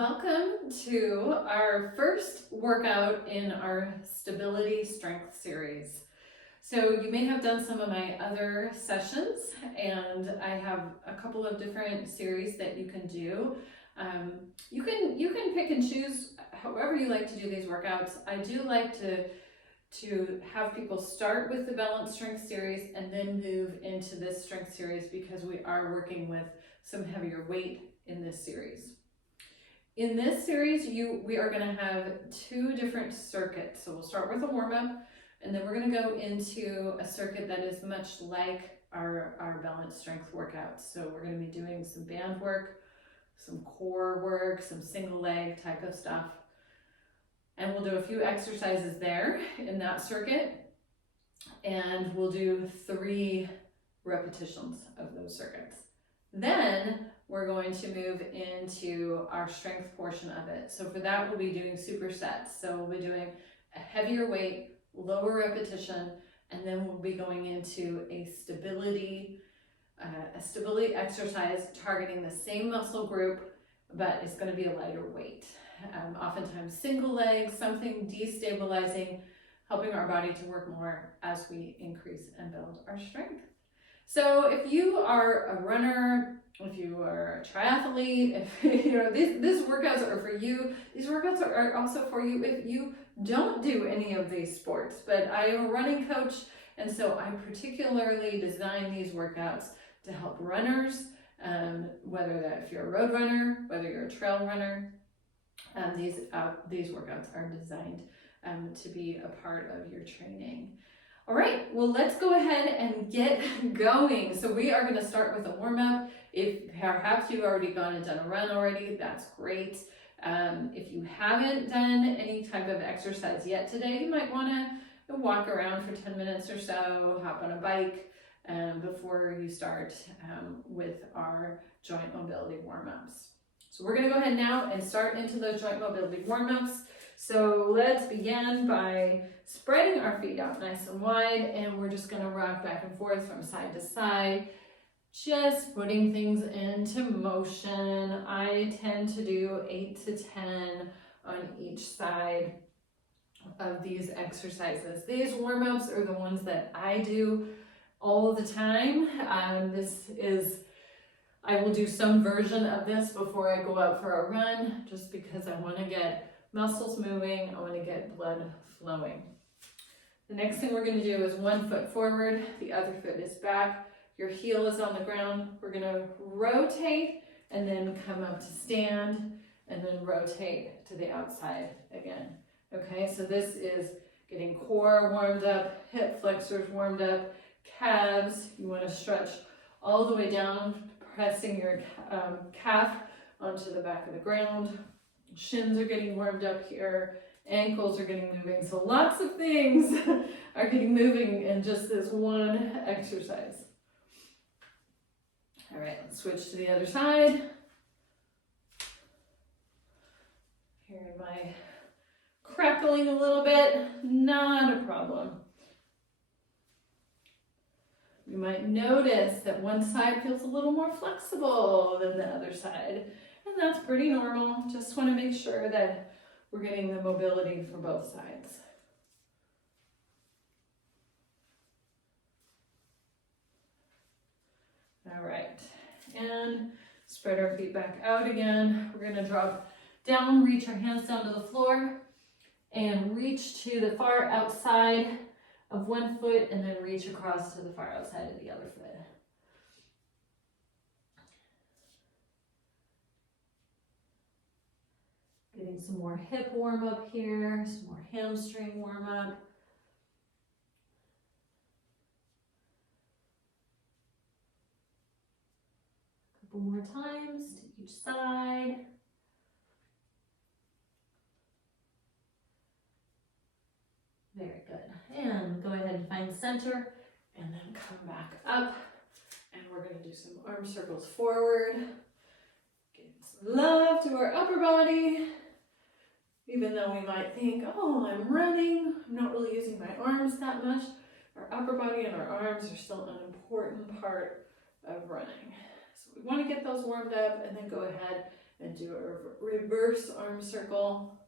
Welcome to our first workout in our Stability Strength series. So you may have done some of my other sessions, and I have a couple of different series that you can do. You can pick and choose however you like to do these workouts. I do like to have people start with the balance strength series and then move into this strength series because we are working with some heavier weight in this series. In this series, we are going to have two different circuits. So we'll start with a warm-up, and then we're going to go into a circuit that is much like our balance strength workouts. So we're going to be doing some band work, some core work, some single leg type of stuff. And we'll do a few exercises there in that circuit. And we'll do 3 repetitions of those circuits. Then we're going to move into our strength portion of it. So for that, we'll be doing supersets. So we'll be doing a heavier weight, lower repetition, and then we'll be going into a stability exercise targeting the same muscle group, but it's going to be a lighter weight. Oftentimes single leg, something destabilizing, helping our body to work more as we increase and build our strength. So if you are a runner, if you are a triathlete, if these workouts are for you, these workouts are also for you if you don't do any of these sports. But I am a running coach, and so I particularly design these workouts to help runners, whether that if you're a road runner, whether you're a trail runner. These workouts are designed to be a part of your training. All right, well, let's go ahead and get going. So we are going to start with a warm-up. If perhaps you've already gone and done a run already, that's great. If you haven't done any type of exercise yet today, you might want to walk around for 10 minutes or so, hop on a bike before you start with our joint mobility warm-ups. So we're going to go ahead now and start into those joint mobility warm-ups. So let's begin by spreading our feet out nice and wide, and we're just going to rock back and forth from side to side, just putting things into motion. I tend to do 8 to 10 on each side of these exercises. These warm-ups are the ones that I do all the time. I will do some version of this before I go out for a run, just because I want to get muscles moving, I want to get blood flowing. The next thing we're going to do is one foot forward, the other foot is back, your heel is on the ground. We're going to rotate and then come up to stand and then rotate to the outside again. Okay, so this is getting core warmed up, hip flexors warmed up, calves. You want to stretch all the way down, pressing your calf onto the back of the ground. Shins are getting warmed up here. Ankles are getting moving. So lots of things are getting moving in just this one exercise. All right, let's switch to the other side. Here am I crackling a little bit. Not a problem. You might notice that one side feels a little more flexible than the other side, and that's pretty normal. Just want to make sure that we're getting the mobility for both sides. All right, and spread our feet back out again. We're going to drop down, reach our hands down to the floor, and reach to the far outside of one foot, and then reach across to the far outside of the other foot. Getting some more hip warm up here, some more hamstring warm up. A couple more times to each side. Very good. And go ahead and find center and then come back up. And we're going to do some arm circles forward. Give some love to our upper body. Even though we might think, oh, I'm running, I'm not really using my arms that much, our upper body and our arms are still an important part of running. So we want to get those warmed up and then go ahead and do a reverse arm circle.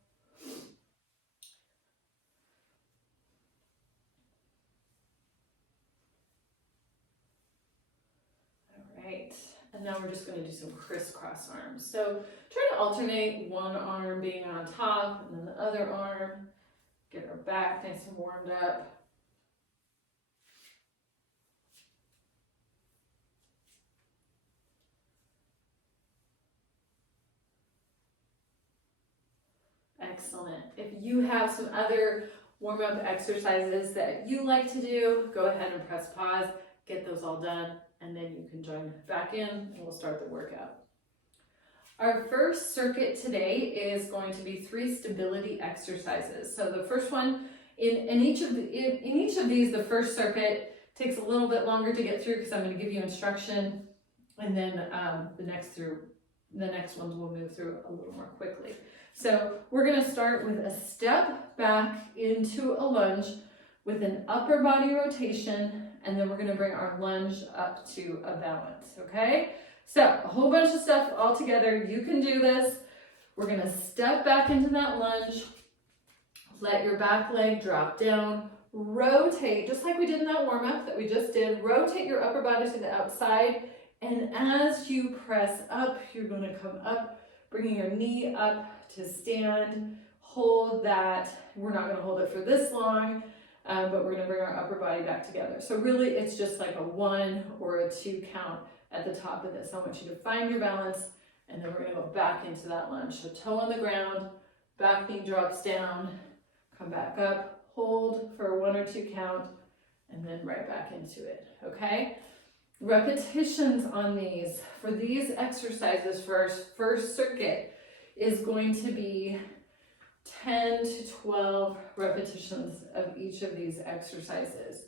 All right, and now we're just going to do some crisscross arms. So try to alternate one arm being on top and then the other arm. Get our back nice and warmed up. Excellent. If you have some other warm-up exercises that you like to do, go ahead and press pause, get those all done, and then you can join back in and we'll start the workout. Our first circuit today is going to be 3 stability exercises. So the first one, in each of these, the first circuit takes a little bit longer to get through because I'm going to give you instruction, and then the next ones will move through a little more quickly. So we're going to start with a step back into a lunge with an upper body rotation, and then we're going to bring our lunge up to a balance, okay? So a whole bunch of stuff all together. You can do this. We're going to step back into that lunge, let your back leg drop down, rotate, just like we did in that warm-up that we just did, rotate your upper body to the outside, and as you press up, you're going to come up, bringing your knee up to stand. Hold that. We're not going to hold it for this long, but we're going to bring our upper body back together. So really, it's just like a 1 or a 2 count at the top of this. I want you to find your balance, and then we're going to go back into that lunge. So toe on the ground, back knee drops down, come back up, hold for a 1 or 2 count, and then right back into it, okay? Repetitions on these. For these exercises, first circuit is going to be 10 to 12 repetitions of each of these exercises.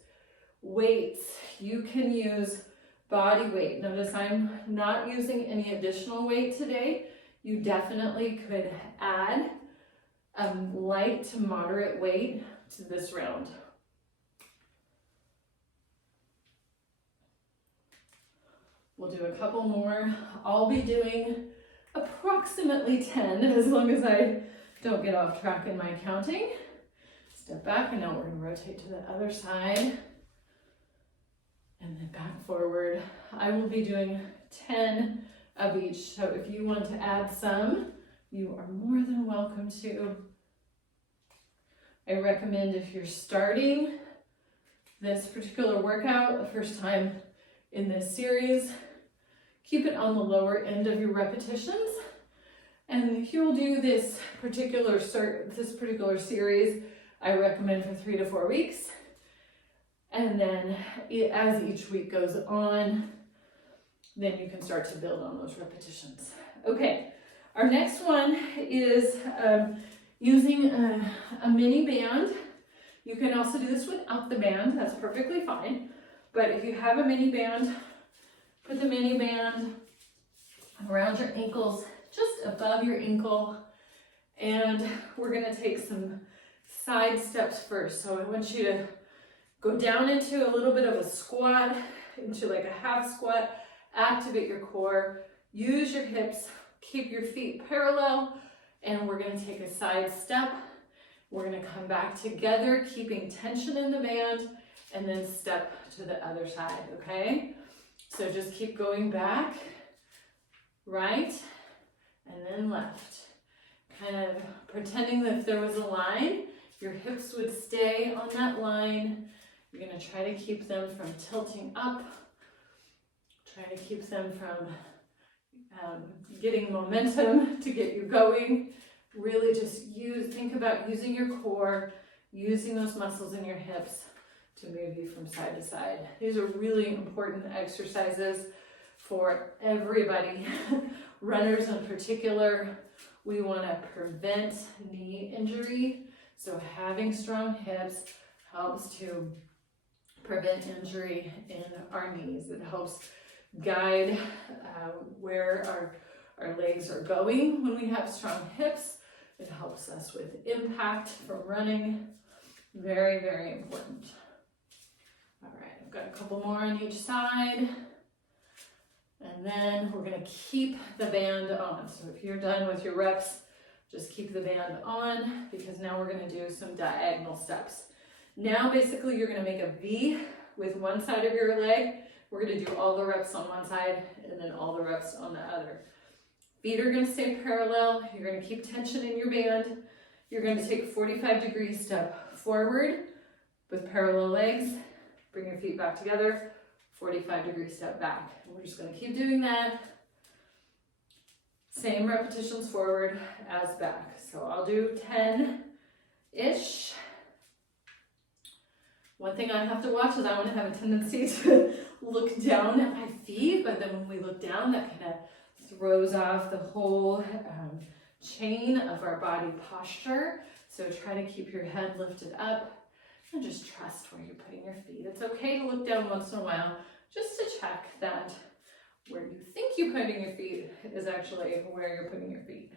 Weights, you can use body weight. Notice I'm not using any additional weight today. You definitely could add light to moderate weight to this round. We'll do a couple more. I'll be doing approximately 10 as long as I don't get off track in my counting. Step back, and now we're going to rotate to the other side. And then back forward. I will be doing 10 of each. So if you want to add some, you are more than welcome to. I recommend if you're starting this particular workout the first time in this series, keep it on the lower end of your repetitions. And you'll do this particular series, I recommend for 3 to 4 weeks. And then as each week goes on, then you can start to build on those repetitions. Okay, our next one is using a mini band. You can also do this without the band, that's perfectly fine. But if you have a mini band, put the mini band around your ankles, just above your ankle. And we're gonna take some side steps first. So I want you to go down into a little bit of a squat, into like a half squat, activate your core, use your hips, keep your feet parallel, and we're gonna take a side step. We're gonna come back together, keeping tension in the band, and then step to the other side, okay? So just keep going back, right, and then left. Kind of pretending that if there was a line, your hips would stay on that line. You're gonna try to keep them from tilting up. Try to keep them from getting momentum to get you going. Really just think about using your core, using those muscles in your hips to move you from side to side. These are really important exercises for everybody. Runners in particular, we want to prevent knee injury. So having strong hips helps to prevent injury in our knees. It helps guide where our legs are going when we have strong hips. It helps us with impact from running. Very, very important. All right, I've got a couple more on each side. And then we're gonna keep the band on. So if you're done with your reps, just keep the band on, because now we're gonna do some diagonal steps. Now basically you're gonna make a V with one side of your leg. We're gonna do all the reps on one side and then all the reps on the other. Feet are gonna stay parallel. You're gonna keep tension in your band. You're gonna take a 45-degree step forward with parallel legs. Bring your feet back together, 45-degree step back. And we're just gonna keep doing that. Same repetitions forward as back. So I'll do 10-ish. One thing I have to watch is I want to have a tendency to look down at my feet, but then when we look down, that kind of throws off the whole chain of our body posture. So try to keep your head lifted up and just trust where you're putting your feet. It's okay to look down once in a while just to check that where you think you're putting your feet is actually where you're putting your feet.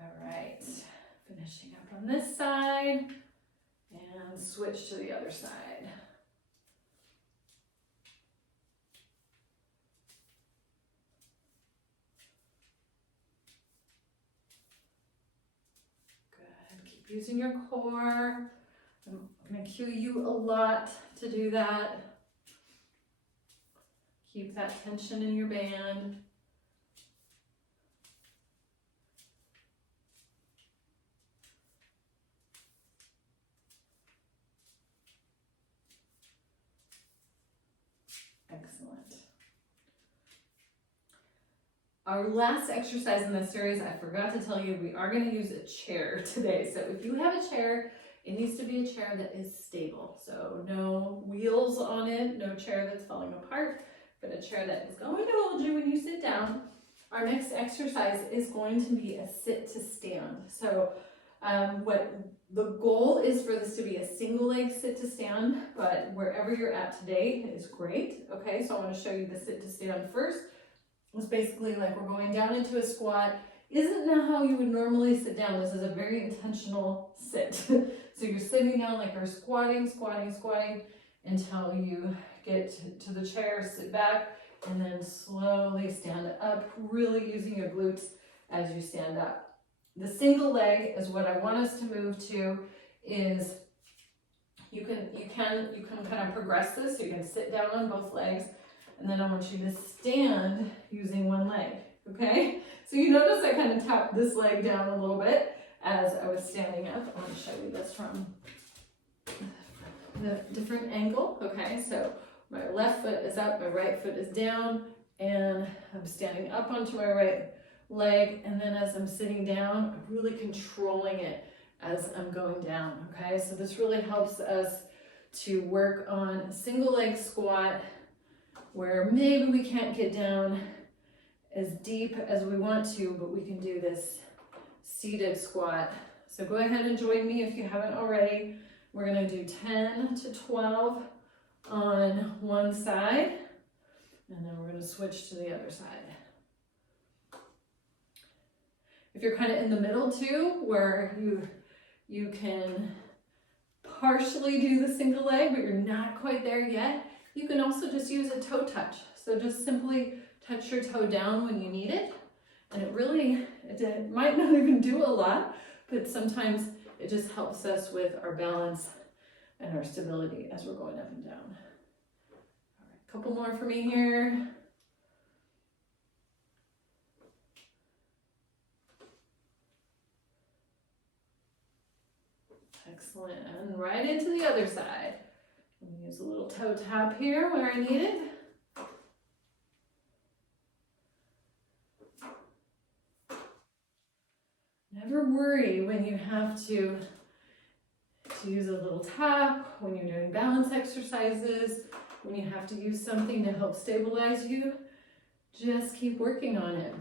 All right, finishing up on this side and switch to the other side. Good, keep using your core. I'm going to cue you a lot to do that. Keep that tension in your band. Excellent. Our last exercise in this series, I forgot to tell you, we are going to use a chair today. So if you have a chair, it needs to be a chair that is stable. So no wheels on it, no chair that's falling apart, but a chair that is going to hold you when you sit down. Our next exercise is going to be a sit to stand. So what the goal is for this to be a single leg sit to stand, but wherever you're at today is great. Okay, so I want to show you the sit to stand first. It's basically like we're going down into a squat. Isn't that how you would normally sit down? This is a very intentional sit. So you're sitting down like you're squatting until you get to the chair, sit back, and then slowly stand up, really using your glutes as you stand up. The single leg is what I want us to move to. Is you can kind of progress this, so you can sit down on both legs, and then I want you to stand using one leg, okay? So you notice I kind of tapped this leg down a little bit as I was standing up. I want to show you this from the different angle, okay? So my left foot is up, my right foot is down, and I'm standing up onto my right leg, and then as I'm sitting down, I'm really controlling it as I'm going down, okay? So this really helps us to work on a single leg squat where maybe we can't get down as deep as we want to, but we can do this seated squat. So go ahead and join me if you haven't already. We're gonna do 10 to 12 on one side, and then we're gonna switch to the other side. If you're kind of in the middle too, where you can partially do the single leg, but you're not quite there yet, you can also just use a toe touch. So just simply touch your toe down when you need it. And it might not even do a lot, but sometimes it just helps us with our balance and our stability as we're going up and down. All right, a couple more for me here. Excellent, and right into the other side. I'm going to use a little toe tap here where I need it. Never worry when you have to use a little tap, when you're doing balance exercises, when you have to use something to help stabilize you. Just keep working on it.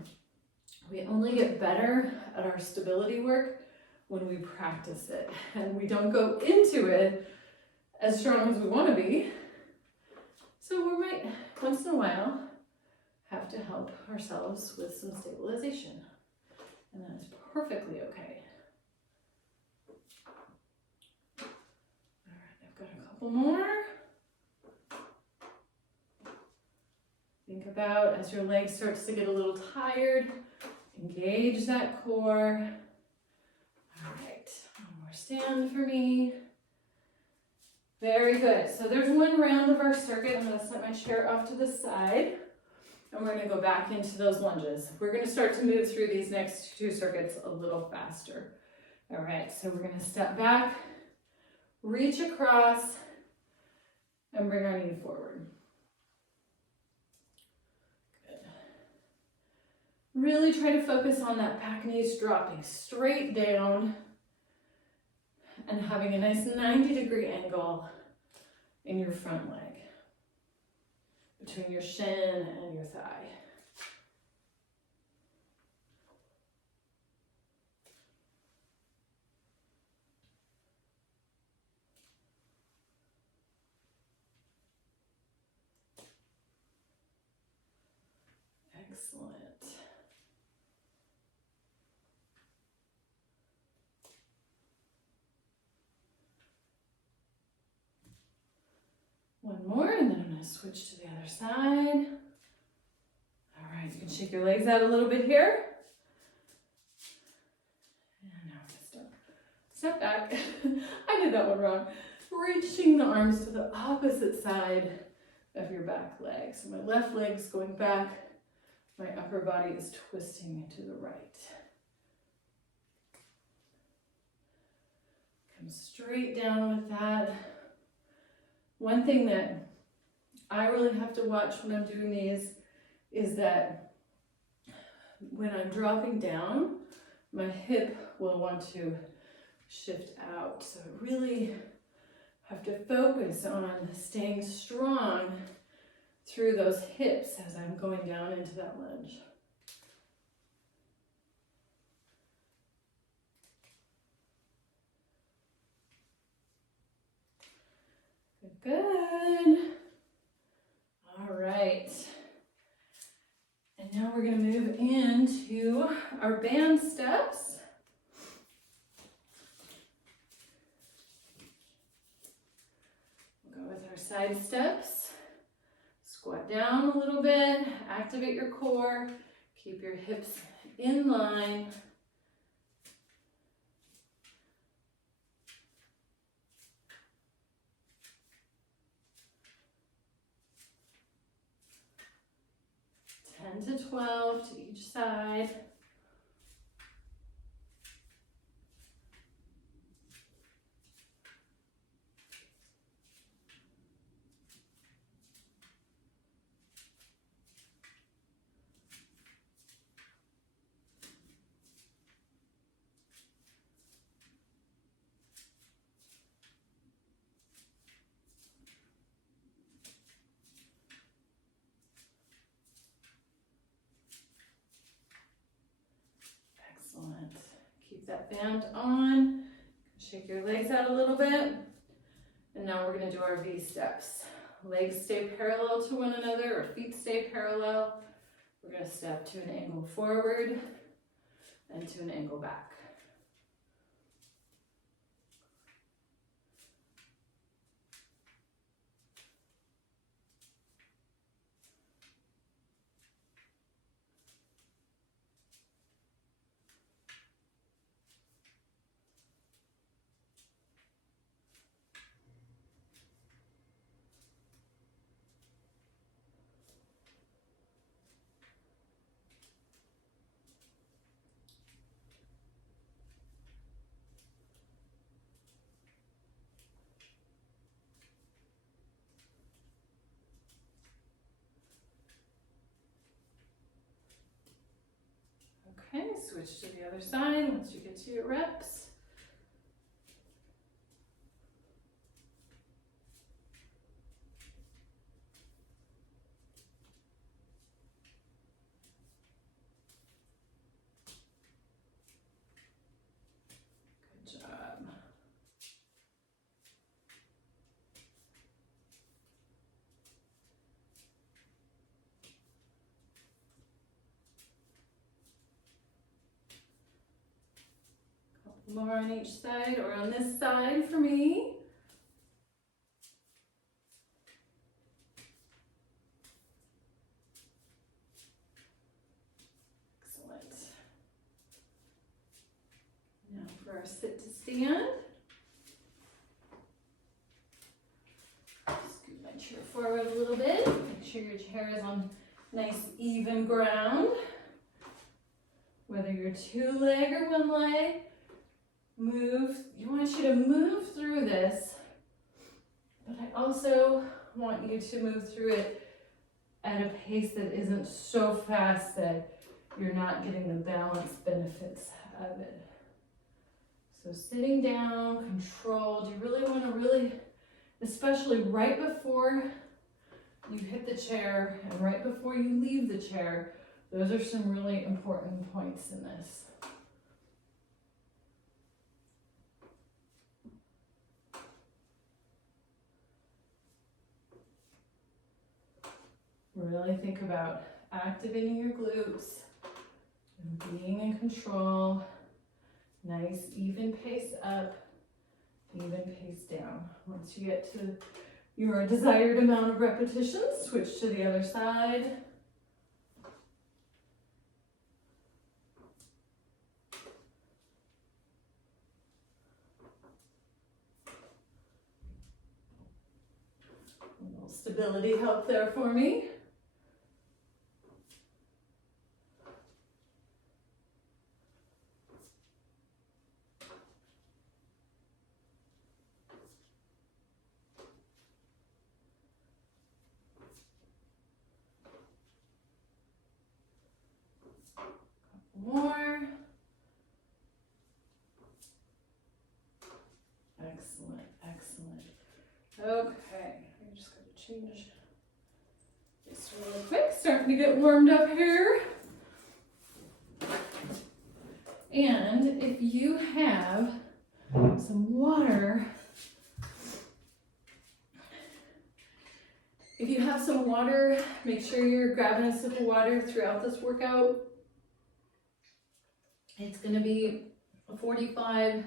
We only get better at our stability work when we practice it, and we don't go into it as strong as we want to be. So we might, once in a while, have to help ourselves with some stabilization, and that is perfectly okay. Couple more. Think about as your leg starts to get a little tired, engage that core. All right, one more stand for me. Very good. So there's one round of our circuit. I'm going to set my chair off to the side, and we're going to go back into those lunges. We're going to start to move through these next two circuits a little faster. All right, so we're going to step back, reach across, and bring our knee forward. Good. Really try to focus on that back knees dropping straight down and having a nice 90-degree angle in your front leg, between your shin and your thigh. Excellent. One more, and then I'm going to switch to the other side. All right, you can shake your legs out a little bit here. And now we're going to step back. I did that one wrong. Reaching the arms to the opposite side of your back leg. So my left leg's going back. My upper body is twisting to the right. Come straight down with that. One thing that I really have to watch when I'm doing these is that when I'm dropping down, my hip will want to shift out. So I really have to focus on staying strong through those hips as I'm going down into that lunge. Good. All right. And now we're going to move into our band steps. We'll go with our side steps. Squat down a little bit, activate your core, keep your hips in line. To 12 to each side. Excellent. Keep that band on. Shake your legs out a little bit. And now we're going to do our V steps. Legs stay parallel to one another, or feet stay parallel. We're going to step to an angle forward and to an angle back. Okay, switch to the other side once you get to your reps. Good job. More on each side, or on this side for me. for our sit to stand. Scoot my chair forward a little bit. Make sure your chair is on nice even ground. Whether you're 2-leg or 1-leg, I want you to move through this, but I also want you to move through it at a pace that isn't so fast that you're not getting the balance benefits of it. So sitting down, controlled, you really want to especially right before you hit the chair and right before you leave the chair, those are some really important points in this. Really think about activating your glutes and being in control. Nice even pace up, even pace down. Once you get to your desired amount of repetitions, switch to the other side. A little stability help there for me. More. Excellent, excellent. Okay, I'm just going to change this really quick. Starting to get warmed up here. And if you have some water, make sure you're grabbing a sip of water throughout this workout. It's going to be a 45-minute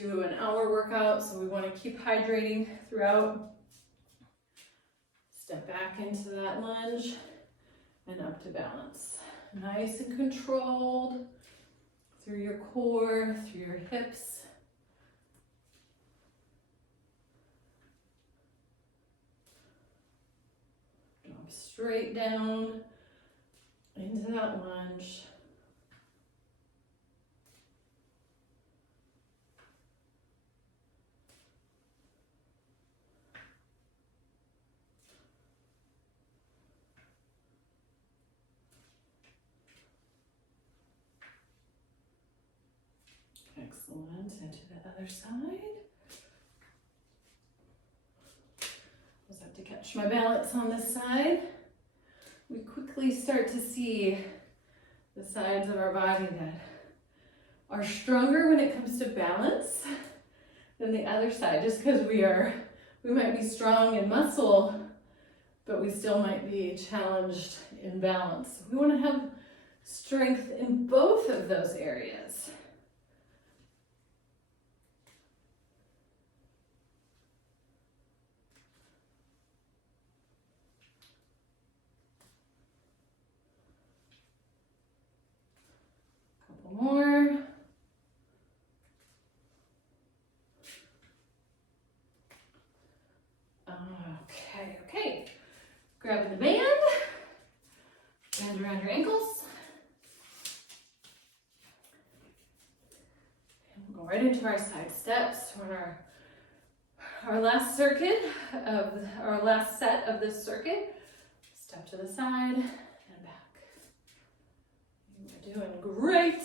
to an hour workout, so we want to keep hydrating throughout. Step back into that lunge and up to balance. Nice and controlled through your core, through your hips. Drop straight down into that lunge. Excellent. Into the other side. Just have to catch my balance on this side. We quickly start to see the sides of our body that are stronger when it comes to balance than the other side, just because we might be strong in muscle, but we still might be challenged in balance. We want to have strength in both of those areas. More. Okay. Grabbing the band around your ankles. And we'll go right into our side steps. We're our last circuit of our last set of this circuit. Step to the side and back. You're doing great.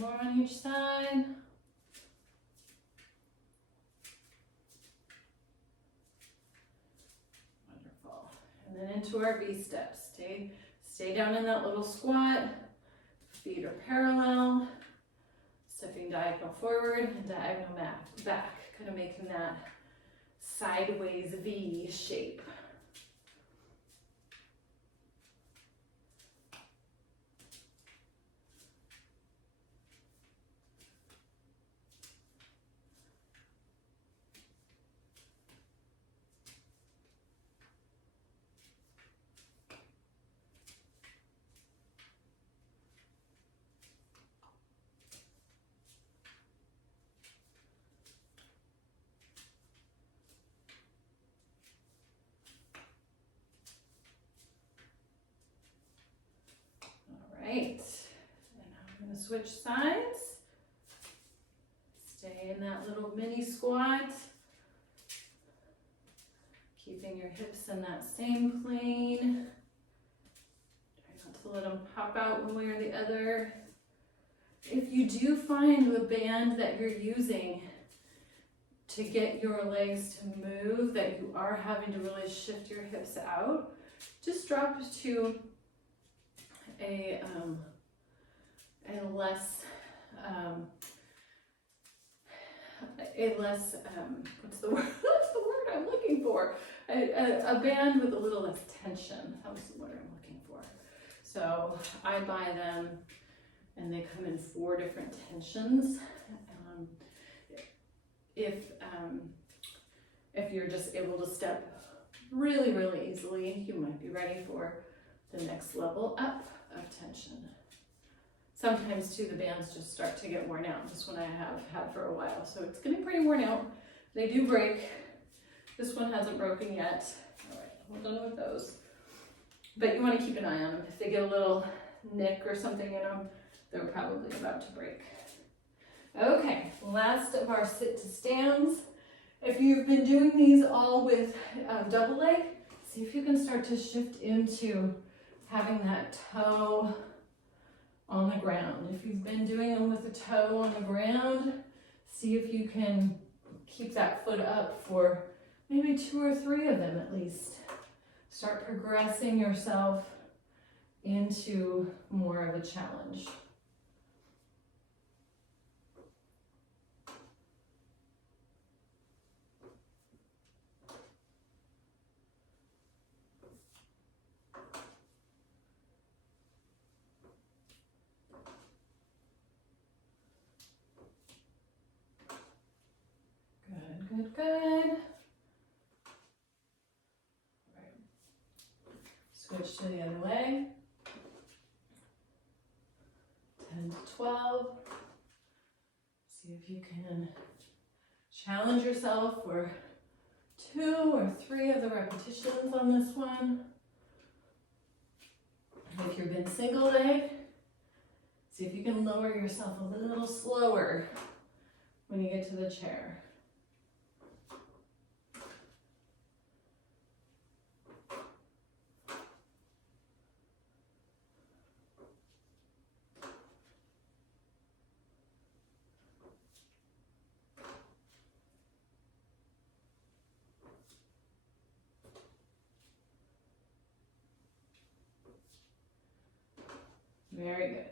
More on each side. Wonderful. And then into our V steps. Stay down in that little squat. Feet are parallel. Stepping diagonal forward and diagonal back, kind of making that sideways V shape. Right, and now I'm going to switch sides. Stay in that little mini squat. Keeping your hips in that same plane. Try not to let them pop out one way or the other. If you do find the band that you're using to get your legs to move, that you are having to really shift your hips out, just drop to a less what's the word? What's the word I'm looking for? A band with a little less tension. That was the word I'm looking for. So I buy them, and they come in 4 different tensions. If you're just able to step really, really easily, you might be ready for the next level up of tension. Sometimes too, the bands just start to get worn out, just when I have had for a while. So it's getting pretty worn out. They do break. This one hasn't broken yet. All right, we're done with those. But you want to keep an eye on them. If they get a little nick or something in them, they're probably about to break. Okay, last of our sit to stands. If you've been doing these all with double leg, see if you can start to shift into having that toe on the ground. If you've been doing them with the toe on the ground, see if you can keep that foot up for maybe 2 or 3 of them at least. Start progressing yourself into more of a challenge. Good, good. Right. Switch to the other leg. 10 to 12. See if you can challenge yourself for 2 or 3 of the repetitions on this one. If you've been single leg, see if you can lower yourself a little slower when you get to the chair. Very good.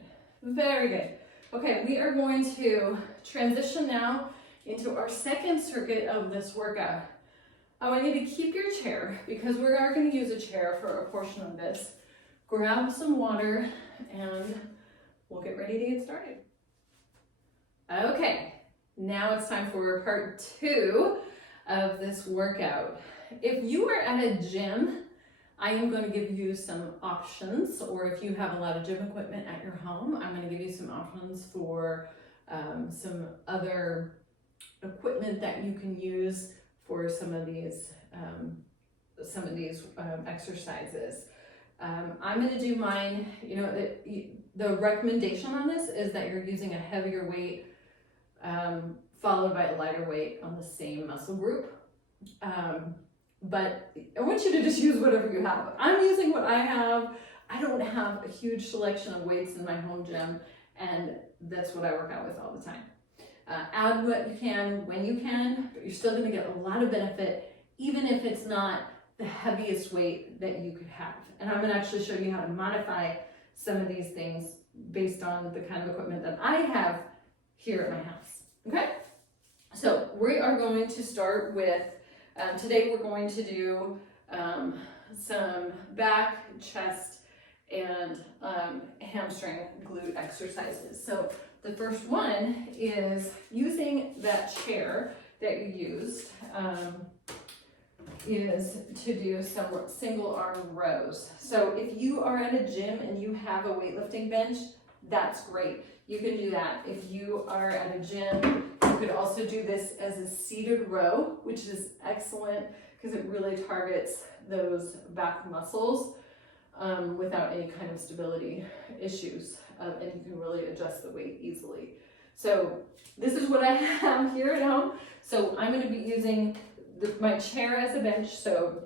Very good. Okay, we are going to transition now into our second circuit of this workout. I want you to keep your chair because we are going to use a chair for a portion of this. Grab some water and we'll get ready to get started. Okay, now it's time for part 2 of this workout. If you are at a gym, I am going to give you some options, or if you have a lot of gym equipment at your home, I'm going to give you some options for some other equipment that you can use for some of these exercises. I'm going to do mine. You know, the recommendation on this is that you're using a heavier weight followed by a lighter weight on the same muscle group. But I want you to just use whatever you have. I'm using what I have. I don't have a huge selection of weights in my home gym, and that's what I work out with all the time. Add what you can when you can, but you're still going to get a lot of benefit, even if it's not the heaviest weight that you could have. And I'm going to actually show you how to modify some of these things based on the kind of equipment that I have here at my house, okay? So we are going to start with, today we're going to do some back, chest, and hamstring glute exercises. So the first one is using that chair that you used, is to do some single arm rows. So if you are at a gym and you have a weightlifting bench, that's great. You can do that. If you are at a gym, you could also do this as a seated row, which is excellent because it really targets those back muscles without any kind of stability issues, and you can really adjust the weight easily. So this is what I have here at home. So I'm going to be using my chair as a bench, so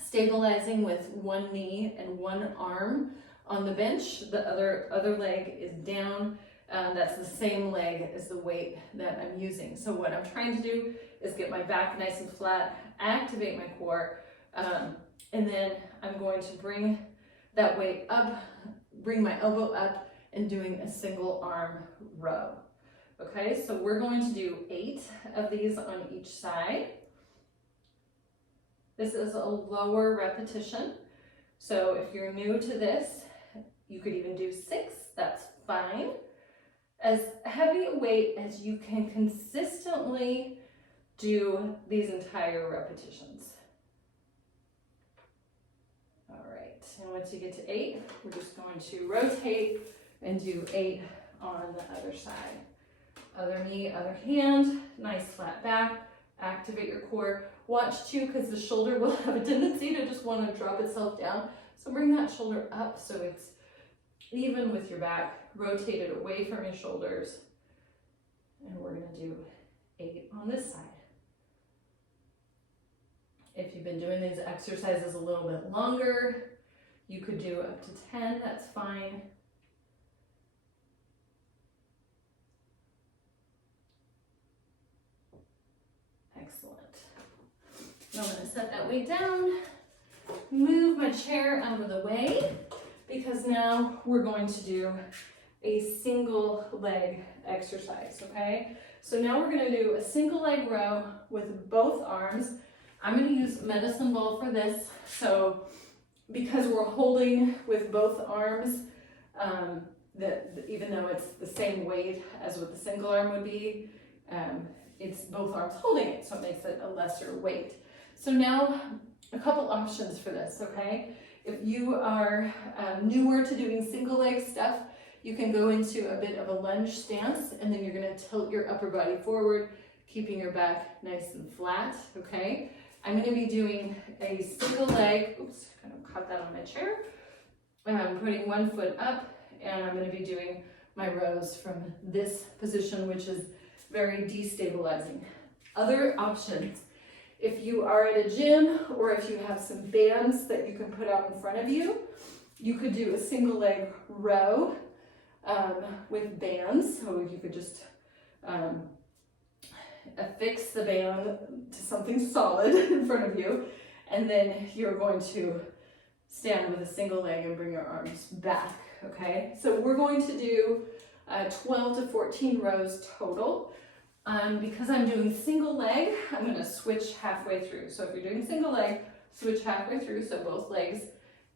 stabilizing with one knee and one arm on the bench. The other leg is down. That's the same leg as the weight that I'm using. So what I'm trying to do is get my back nice and flat, activate my core, and then I'm going to bring that weight up, bring my elbow up, and doing a single arm row. Okay, so we're going to do 8 of these on each side. This is a lower repetition. So if you're new to this, you could even do 6, that's fine. As heavy a weight as you can consistently do these entire repetitions. All right, and once you get to 8, we're just going to rotate and do 8 on the other side. Other knee, other hand, nice flat back, activate your core. Watch too, because the shoulder will have a tendency to just want to drop itself down. So bring that shoulder up so it's even with your back, rotate it away from your shoulders. And we're going to do 8 on this side. If you've been doing these exercises a little bit longer, you could do up to 10, that's fine. Excellent. Now I'm going to set that weight down, move my chair out of the way, because now we're going to do a single leg exercise, okay? So now we're going to do a single leg row with both arms. I'm going to use medicine ball for this. So because we're holding with both arms, even though it's the same weight as what the single arm would be, it's both arms holding it, so it makes it a lesser weight. So now a couple options for this, okay? If you are newer to doing single leg stuff, you can go into a bit of a lunge stance, and then you're going to tilt your upper body forward, keeping your back nice and flat, okay? I'm going to be doing a single leg, oops, kind of caught that on my chair. I'm putting one foot up, and I'm going to be doing my rows from this position, which is very destabilizing. Other options, if you are at a gym or if you have some bands that you can put out in front of you, you could do a single leg row with bands. So you could just affix the band to something solid in front of you, and then you're going to stand with a single leg and bring your arms back, okay? So we're going to do 12 to 14 rows total. Because I'm doing single leg, I'm going to switch halfway through. So if you're doing single leg, switch halfway through so both legs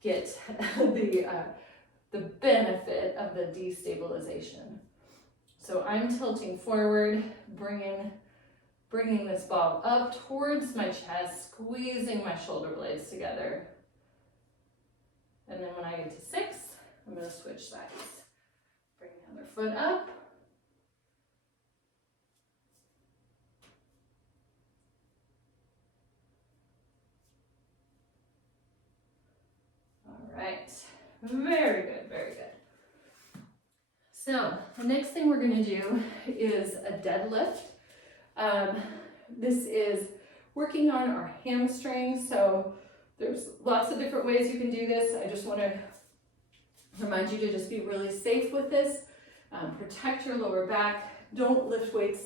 get the benefit of the destabilization. So I'm tilting forward, bringing this ball up towards my chest, squeezing my shoulder blades together. And then when I get to 6, I'm going to switch sides. Bring the other foot up. Right, very good, very good. So the next thing we're going to do is a deadlift. This is working on our hamstrings. So there's lots of different ways you can do this. I just want to remind you to just be really safe with this. Protect your lower back. Don't lift weights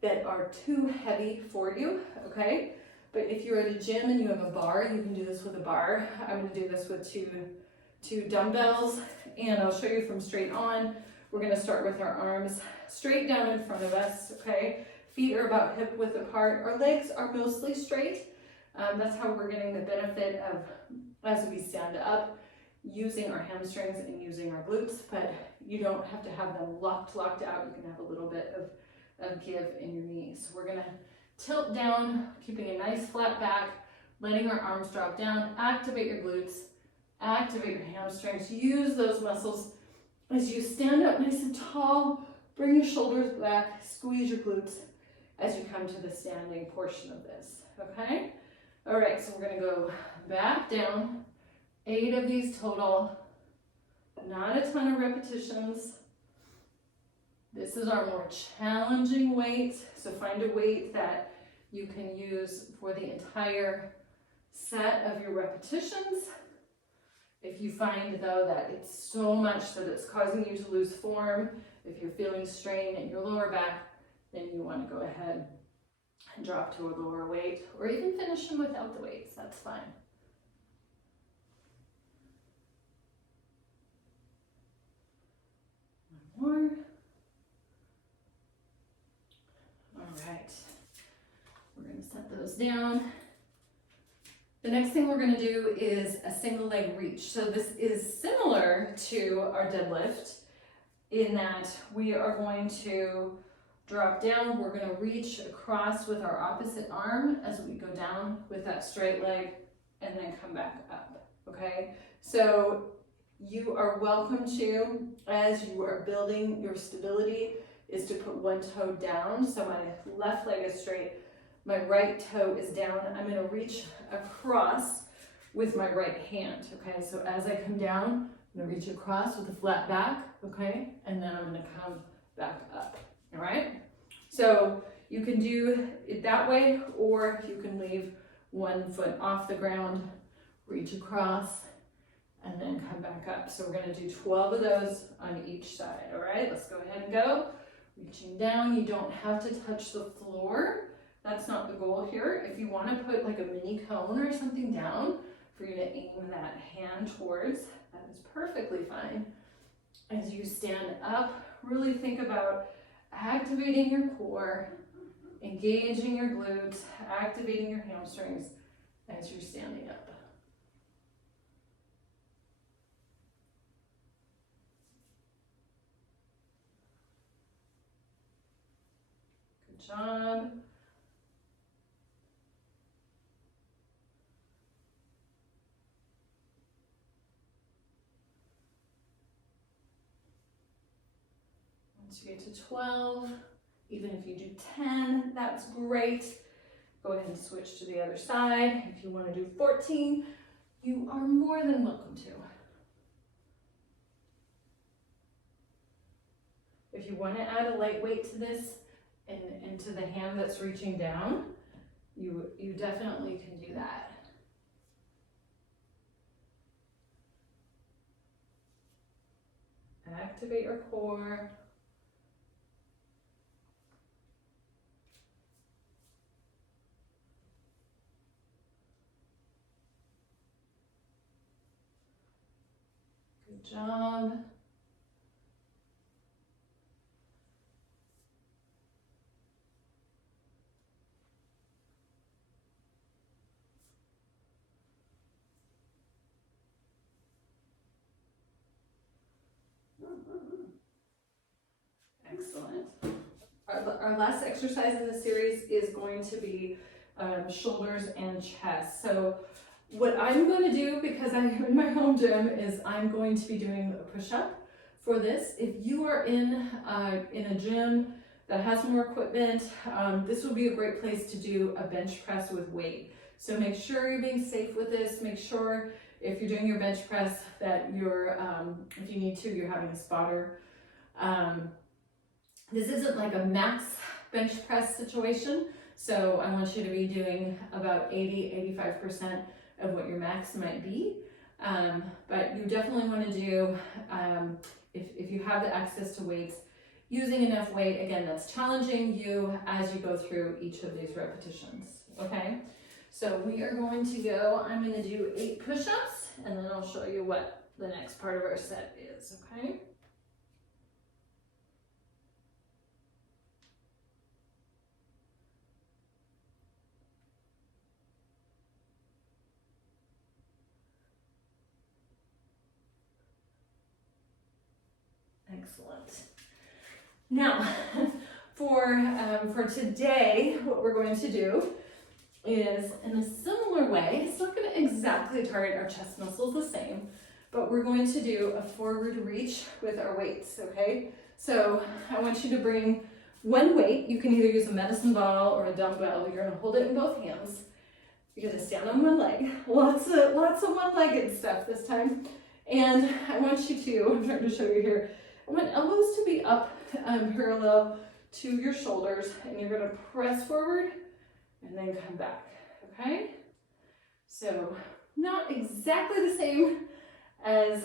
that are too heavy for you, okay? But if you're at a gym and you have a bar, you can do this with a bar. I'm going to do this with two dumbbells, and I'll show you from straight on. We're gonna start with our arms straight down in front of us, okay? Feet are about hip width apart. Our legs are mostly straight. That's how we're getting the benefit of, as we stand up, using our hamstrings and using our glutes, but you don't have to have them locked out. You can have a little bit of give in your knees. So we're gonna tilt down, keeping a nice flat back, letting our arms drop down, activate your glutes, activate your hamstrings, use those muscles as you stand up nice and tall, bring your shoulders back, squeeze your glutes as you come to the standing portion of this, okay? All right, so we're gonna go back down, 8 of these total, not a ton of repetitions. This is our more challenging weight, so find a weight that you can use for the entire set of your repetitions. If you find though that it's so much that it's causing you to lose form, if you're feeling strain in your lower back, then you want to go ahead and drop to a lower weight, or even finish them without the weights, that's fine. One more. All right, we're going to set those down. The next thing we're going to do is a single leg reach. So this is similar to our deadlift in that we are going to drop down. We're going to reach across with our opposite arm as we go down with that straight leg and then come back up, okay? So you are welcome to, as you are building your stability, is to put one toe down. So my left leg is straight, my right toe is down. I'm going to reach across with my right hand, okay? So as I come down, I'm going to reach across with a flat back, okay? And then I'm going to come back up, all right? So you can do it that way, or you can leave one foot off the ground, reach across, and then come back up. So we're going to do 12 of those on each side, all right? Let's go ahead and go. Reaching down, you don't have to touch the floor. That's not the goal here. If you want to put like a mini cone or something down for you to aim that hand towards, that is perfectly fine. As you stand up, really think about activating your core, engaging your glutes, activating your hamstrings as you're standing up. Good job. Once you get to 12, even if you do 10, that's great. Go ahead and switch to the other side. If you want to do 14, you are more than welcome to. If you want to add a light weight to this and to the hand that's reaching down, you definitely can do that. Activate your core. Good job. Excellent. Our last exercise in the series is going to be shoulders and chest. So what I'm going to do, because I'm in my home gym, is I'm going to be doing a push-up for this. If you are in a gym that has more equipment, this would be a great place to do a bench press with weight. So make sure you're being safe with this. Make sure if you're doing your bench press that you're, if you need to, you're having a spotter. This isn't like a max bench press situation, so I want you to be doing about 80-85% of what your max might be. But you definitely want to do, if you have the access to weights, using enough weight, again, that's challenging you as you go through each of these repetitions, okay? So we are going to go, I'm going to do 8 push-ups, and then I'll show you what the next part of our set is, okay? Excellent. Now, for today, what we're going to do is, in a similar way, it's not going to exactly target our chest muscles the same, but we're going to do a forward reach with our weights, okay? So I want you to bring one weight. You can either use a medicine ball or a dumbbell. You're gonna hold it in both hands. You're gonna stand on one leg. Lots of one-legged stuff this time. And I want you to, I'm trying to show you here, I want elbows to be up parallel to your shoulders, and you're gonna press forward and then come back, okay? So not exactly the same as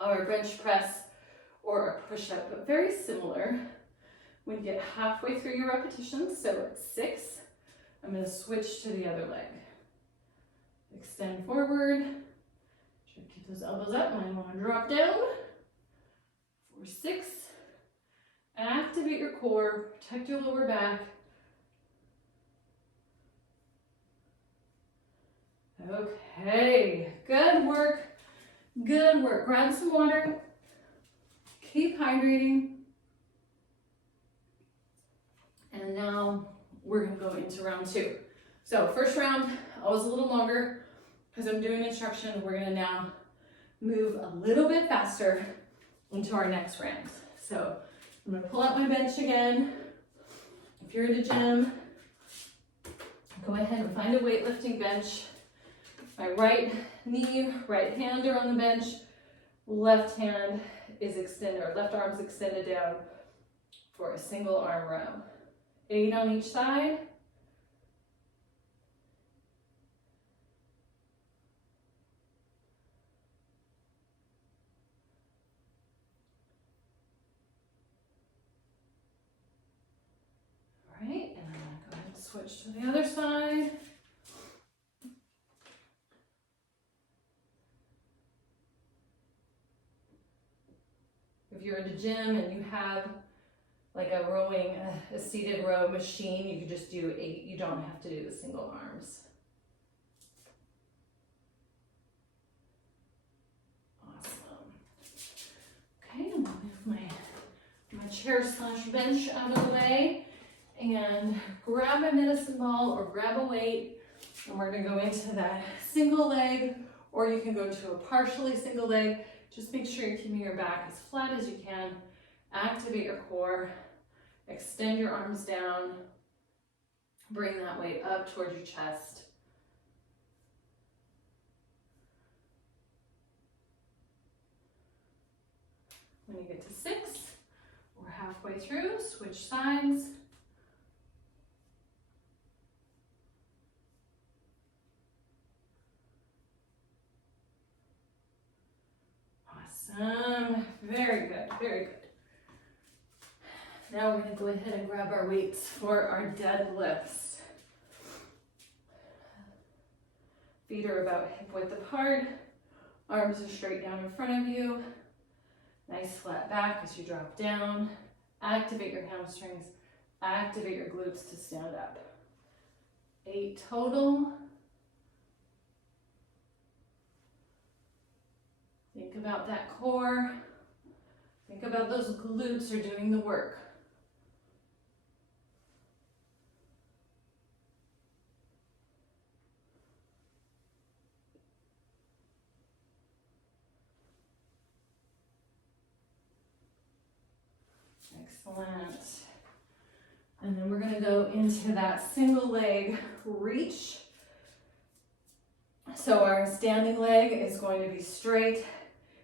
our bench press or a push-up, but very similar. When you get halfway through your repetitions, so at 6, I'm going to switch to the other leg. Extend forward. Try to keep those elbows up. Might want to drop down. For 6. Activate your core. Protect your lower back. Okay. Good work. Good work. Grab some water. Keep hydrating. And now we're gonna go into round 2. So first round, always a little longer because I'm doing instruction. We're gonna now move a little bit faster into our next round. So I'm gonna pull out my bench again. If you're at a gym, go ahead and find a weightlifting bench. My right knee, right hand are on the bench. Left hand is extended, or left arm's extended down for a single arm row. 8 on each side. All right, and I'm gonna go ahead and switch to the other side. If you're at a gym and you have like a rowing, a seated row machine, you can just do 8. You don't have to do the single arms. Awesome. Okay, I'm gonna move my chair / bench out of the way and grab my medicine ball or grab a weight, and we're gonna go into that single leg, or you can go to a partially single leg. Just make sure you're keeping your back as flat as you can. Activate your core. Extend your arms down. Bring that weight up towards your chest. When you get to 6, we're halfway through. Switch sides. Awesome. Very good. Very good. Now we're going to go ahead and grab our weights for our deadlifts. Feet are about hip width apart. Arms are straight down in front of you. Nice flat back as you drop down. Activate your hamstrings. Activate your glutes to stand up. 8 total. Think about that core. Think about those glutes are doing the work. Excellent. And then we're going to go into that single leg reach. So our standing leg is going to be straight,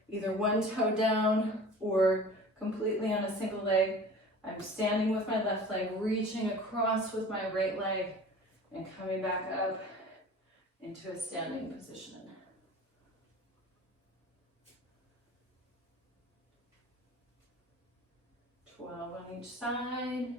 either one toe down or completely on a single leg. I'm standing with my left leg, reaching across with my right leg and coming back up into a standing position. 12 on each side.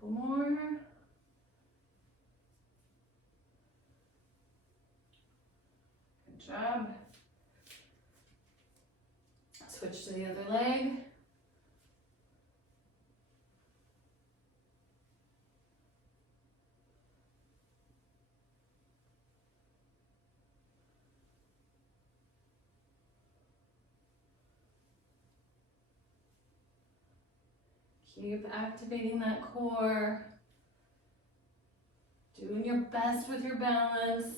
Couple more. Good job. Switch to the other leg. Keep activating that core. Doing your best with your balance.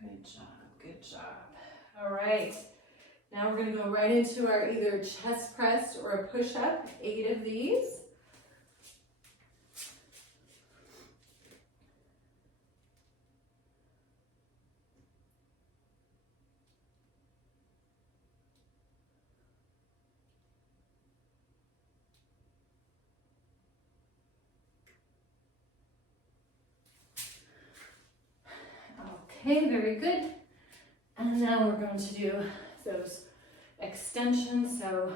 Good job, good job. All right, now we're gonna go right into our either chest press or a push-up, 8 of these. Okay, very good. And now we're going to do those extensions. So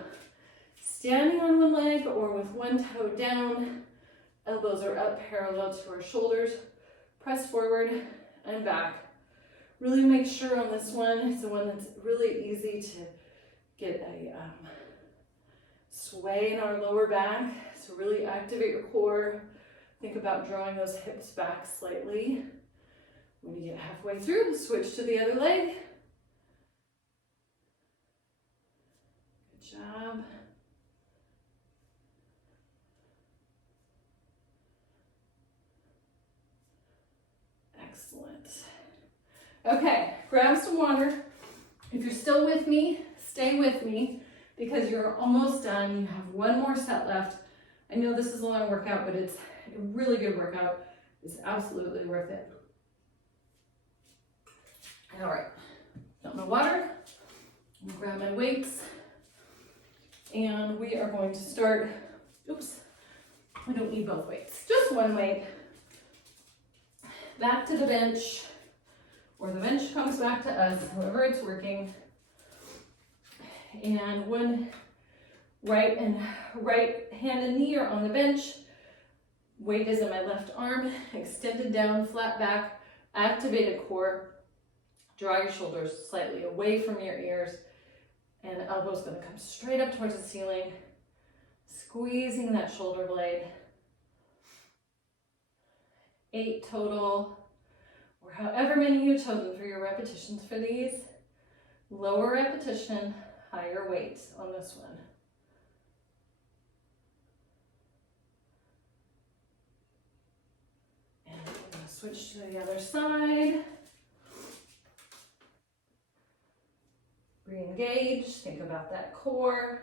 standing on one leg or with one toe down, elbows are up parallel to our shoulders, press forward and back. Really make sure on this one, it's the one that's really easy to get a sway in our lower back. So really activate your core. Think about drawing those hips back slightly. When you get halfway through, switch to the other leg. Good job. Excellent. Okay, grab some water. If you're still with me, stay with me because you're almost done. You have one more set left. I know this is a long workout, but it's a really good workout. It's absolutely worth it. All right, got my water, I'm gonna grab my weights, and we are going to start, oops, I don't need both weights, just one weight. Back to the bench, or the bench comes back to us, however it's working. And one right hand and knee are on the bench. Weight is in my left arm, extended down, flat back, activated core. Draw your shoulders slightly away from your ears, and the elbow's going to come straight up towards the ceiling, squeezing that shoulder blade. 8 total, or however many you've chosen for your repetitions for these. Lower repetition, higher weight on this one. And we're going to switch to the other side. Re-engage, think about that core.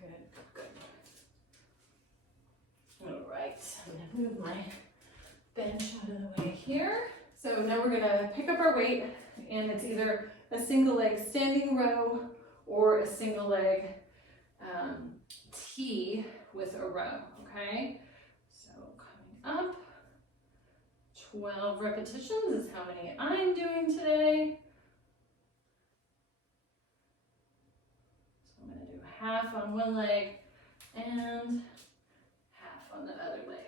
Good, good. All right, I'm gonna move my bench out of the way here. So now we're gonna pick up our weight, and it's either a single leg standing row or a single leg T with a row, okay? So coming up, 12 repetitions is how many I'm doing today. So I'm gonna do half on one leg and half on the other leg.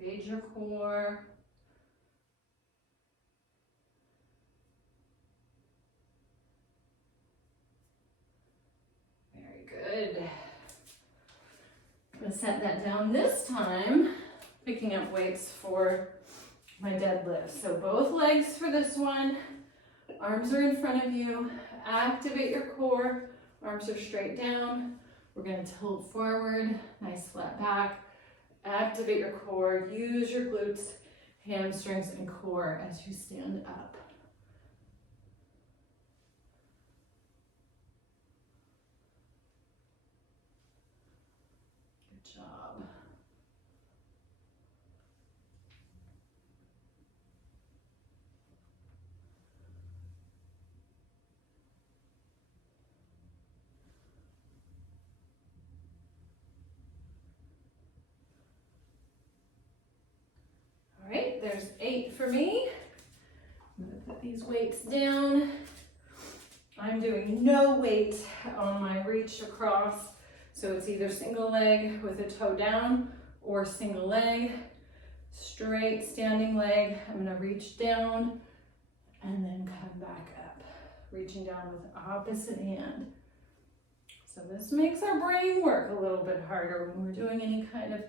Engage your core. Good. I'm going to set that down this time, picking up weights for my deadlift. So both legs for this one, arms are in front of you, activate your core, arms are straight down. We're going to tilt forward, nice flat back, activate your core, use your glutes, hamstrings, and core as you stand up. 8 for me. I'm gonna put these weights down. I'm doing no weight on my reach across. So it's either single leg with a toe down or single leg, straight standing leg. I'm gonna reach down and then come back up, reaching down with opposite hand. So this makes our brain work a little bit harder when we're doing any kind of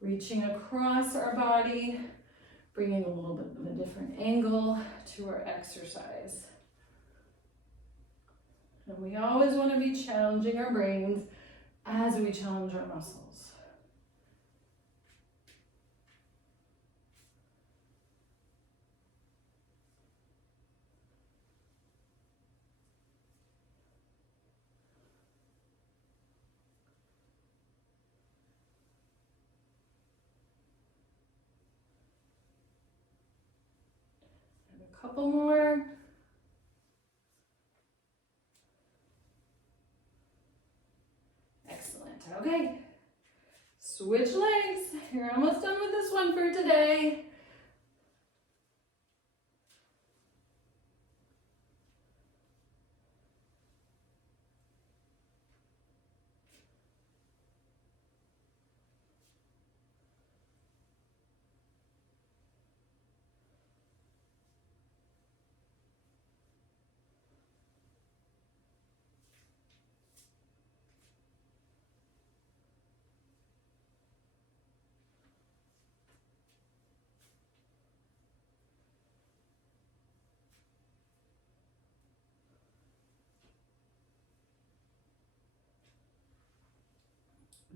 reaching across our body, bringing a little bit of a different angle to our exercise. And we always want to be challenging our brains as we challenge our muscles. And a couple more. Excellent. Okay. Switch legs. You're almost done with this one for today.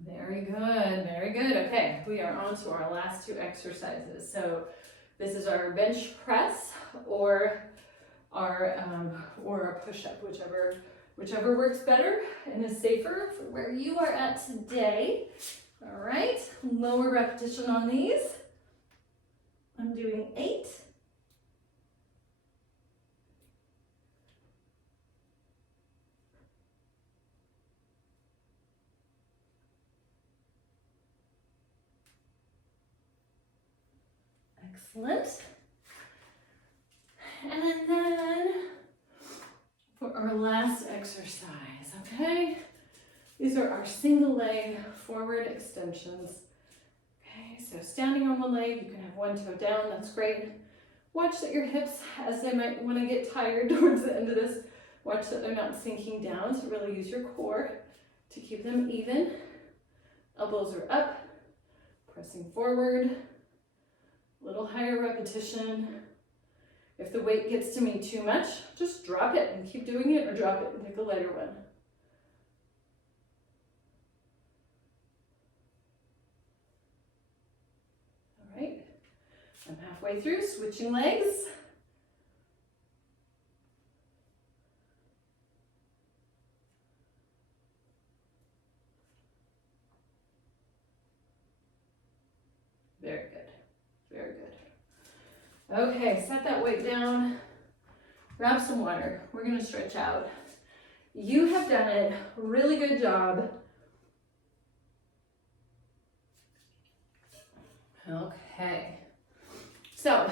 Very good, very good. Okay, we are on to our last two exercises. So this is our bench press or a push-up, whichever works better and is safer for where you are at today. All right, lower repetition on these. I'm doing 8. Excellent. And then for our last exercise, okay? These are our single leg forward extensions. Okay, so standing on one leg, you can have one toe down, that's great. Watch that your hips, as they might want to get tired towards the end of this, watch that they're not sinking down, so really use your core to keep them even. Elbows are up, pressing forward. Little higher repetition. If the weight gets to me too much, just drop it and keep doing it, or drop it and pick a lighter one. All right, I'm halfway through, switching legs. Very good. Very good. Okay, set that weight down. Grab some water. We're going to stretch out. You have done it. Really good job. Okay. So,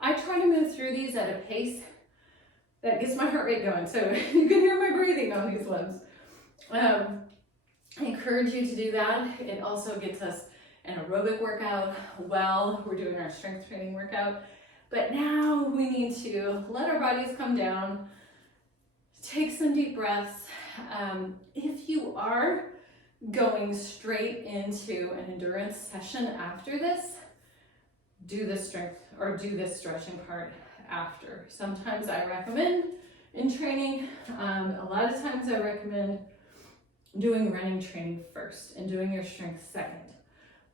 I try to move through these at a pace that gets my heart rate going. So, you can hear my breathing on these ones. I encourage you to do that. It also gets us an aerobic workout while we're doing our strength training workout. But now we need to let our bodies come down, take some deep breaths. If you are going straight into an endurance session after this, do the strength or do this stretching part after. Sometimes I recommend in training, a lot of times I recommend doing running training first and doing your strength second.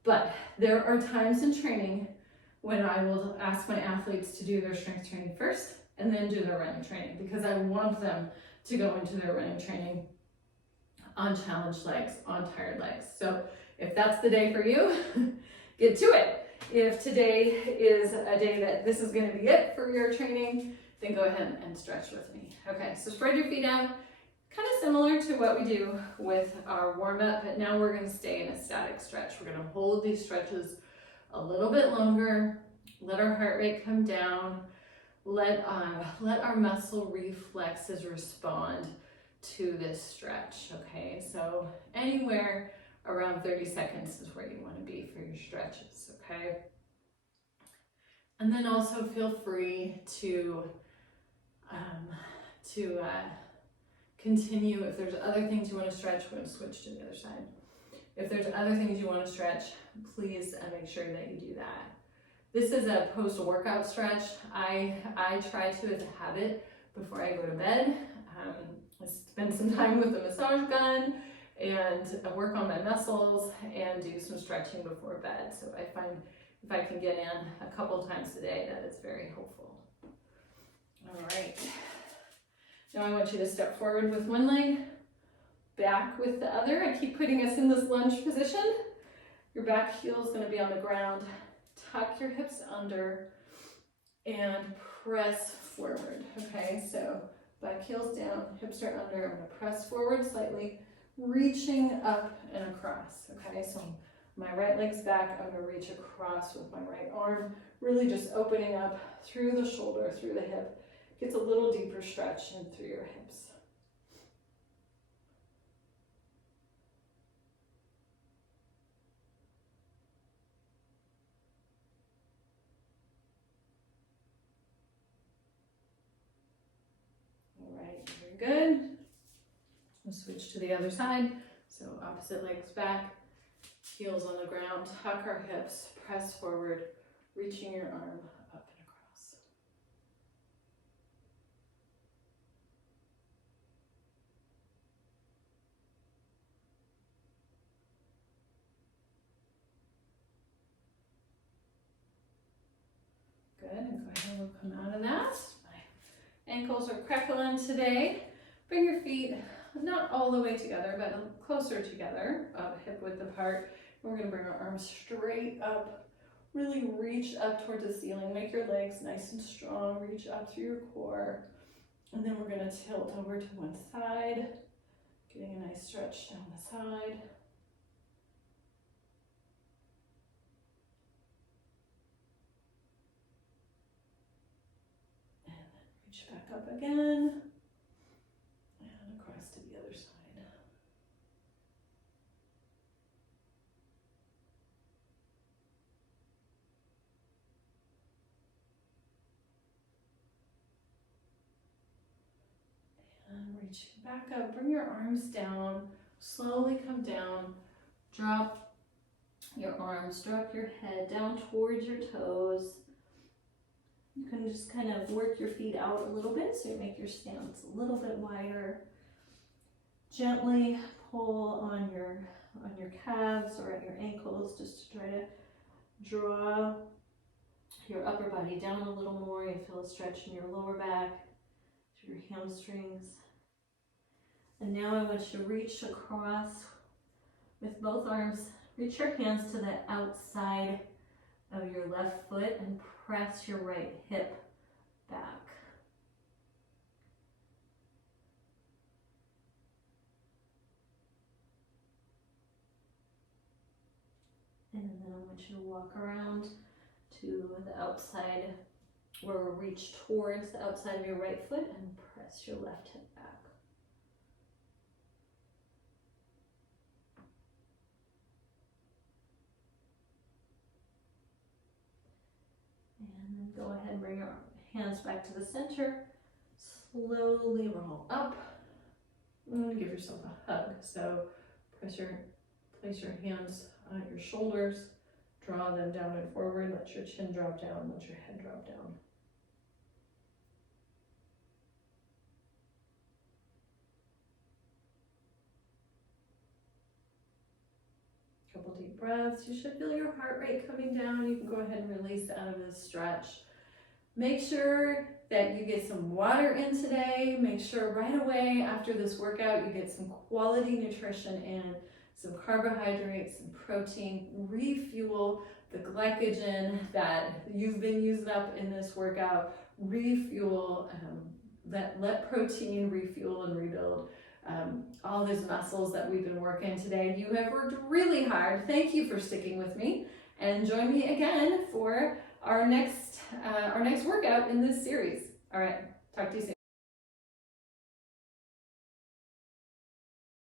But there are times in training when I will ask my athletes to do their strength training first and then do their running training, because I want them to go into their running training on challenged legs, on tired legs. So if that's the day for you, get to it. If today is a day that this is going to be it for your training, then go ahead and stretch with me. Okay, so spread your feet out. Kind of similar to what we do with our warm-up, but now we're going to stay in a static stretch. We're going to hold these stretches a little bit longer, Let our heart rate come down. Let our muscle reflexes respond to this stretch, okay? So anywhere around 30 seconds is where you want to be for your stretches, okay? And then also feel free to continue. If there's other things you want to stretch, we're going to switch to the other side. If there's other things you want to stretch, please make sure that you do that. This is a post-workout stretch. I try to, as a habit, before I go to bed, I spend some time with the massage gun and work on my muscles and do some stretching before bed. So I find if I can get in a couple times a day, that is very helpful. All right. Now I want you to step forward with one leg, back with the other. I keep putting us in this lunge position. Your back heel is going to be on the ground. Tuck your hips under and press forward, okay? So back heel's down, hips are under. I'm going to press forward slightly, reaching up and across, okay? So my right leg's back. I'm going to reach across with my right arm, really just opening up through the shoulder, through the hip. Gets a little deeper stretch in through your hips. All right, very good. We'll switch to the other side. So opposite legs back, heels on the ground, tuck our hips, press forward, reaching your arm up and across. Good, and go ahead, we'll come out of that. My ankles are crackling today. Bring your feet not all the way together, but closer together, hip width apart. We're gonna bring our arms straight up, really reach up towards the ceiling. Make your legs nice and strong, reach up through your core. And then we're gonna tilt over to one side, getting a nice stretch down the side. Reach back up again, and across to the other side. And reach back up, bring your arms down, slowly come down, drop your arms, drop your head down towards your toes. You can just kind of work your feet out a little bit so you make your stance a little bit wider. Gently pull on your calves or at your ankles just to try to draw your upper body down a little more. You feel a stretch in your lower back, to your hamstrings. And now I want you to reach across with both arms. Reach your hands to the outside of your left foot and press your right hip back. And then I want you to walk around to the outside, or reach towards the outside of your right foot and press your left hip back. And then go ahead and bring your hands back to the center. Slowly roll up and give yourself a hug. So place your hands on your shoulders, draw them down and forward, let your chin drop down, let your head drop down. Couple deep breaths. You should feel your heart rate coming down. You can go ahead and release out of this stretch. Make sure that you get some water in today. Make sure right away after this workout you get some quality nutrition in, some carbohydrates, some protein. Refuel the glycogen that you've been using up in this workout. Refuel, let protein refuel and rebuild all those muscles that we've been working today. You have worked really hard. Thank you for sticking with me, and join me again for our next workout in this series. All right, talk to you soon.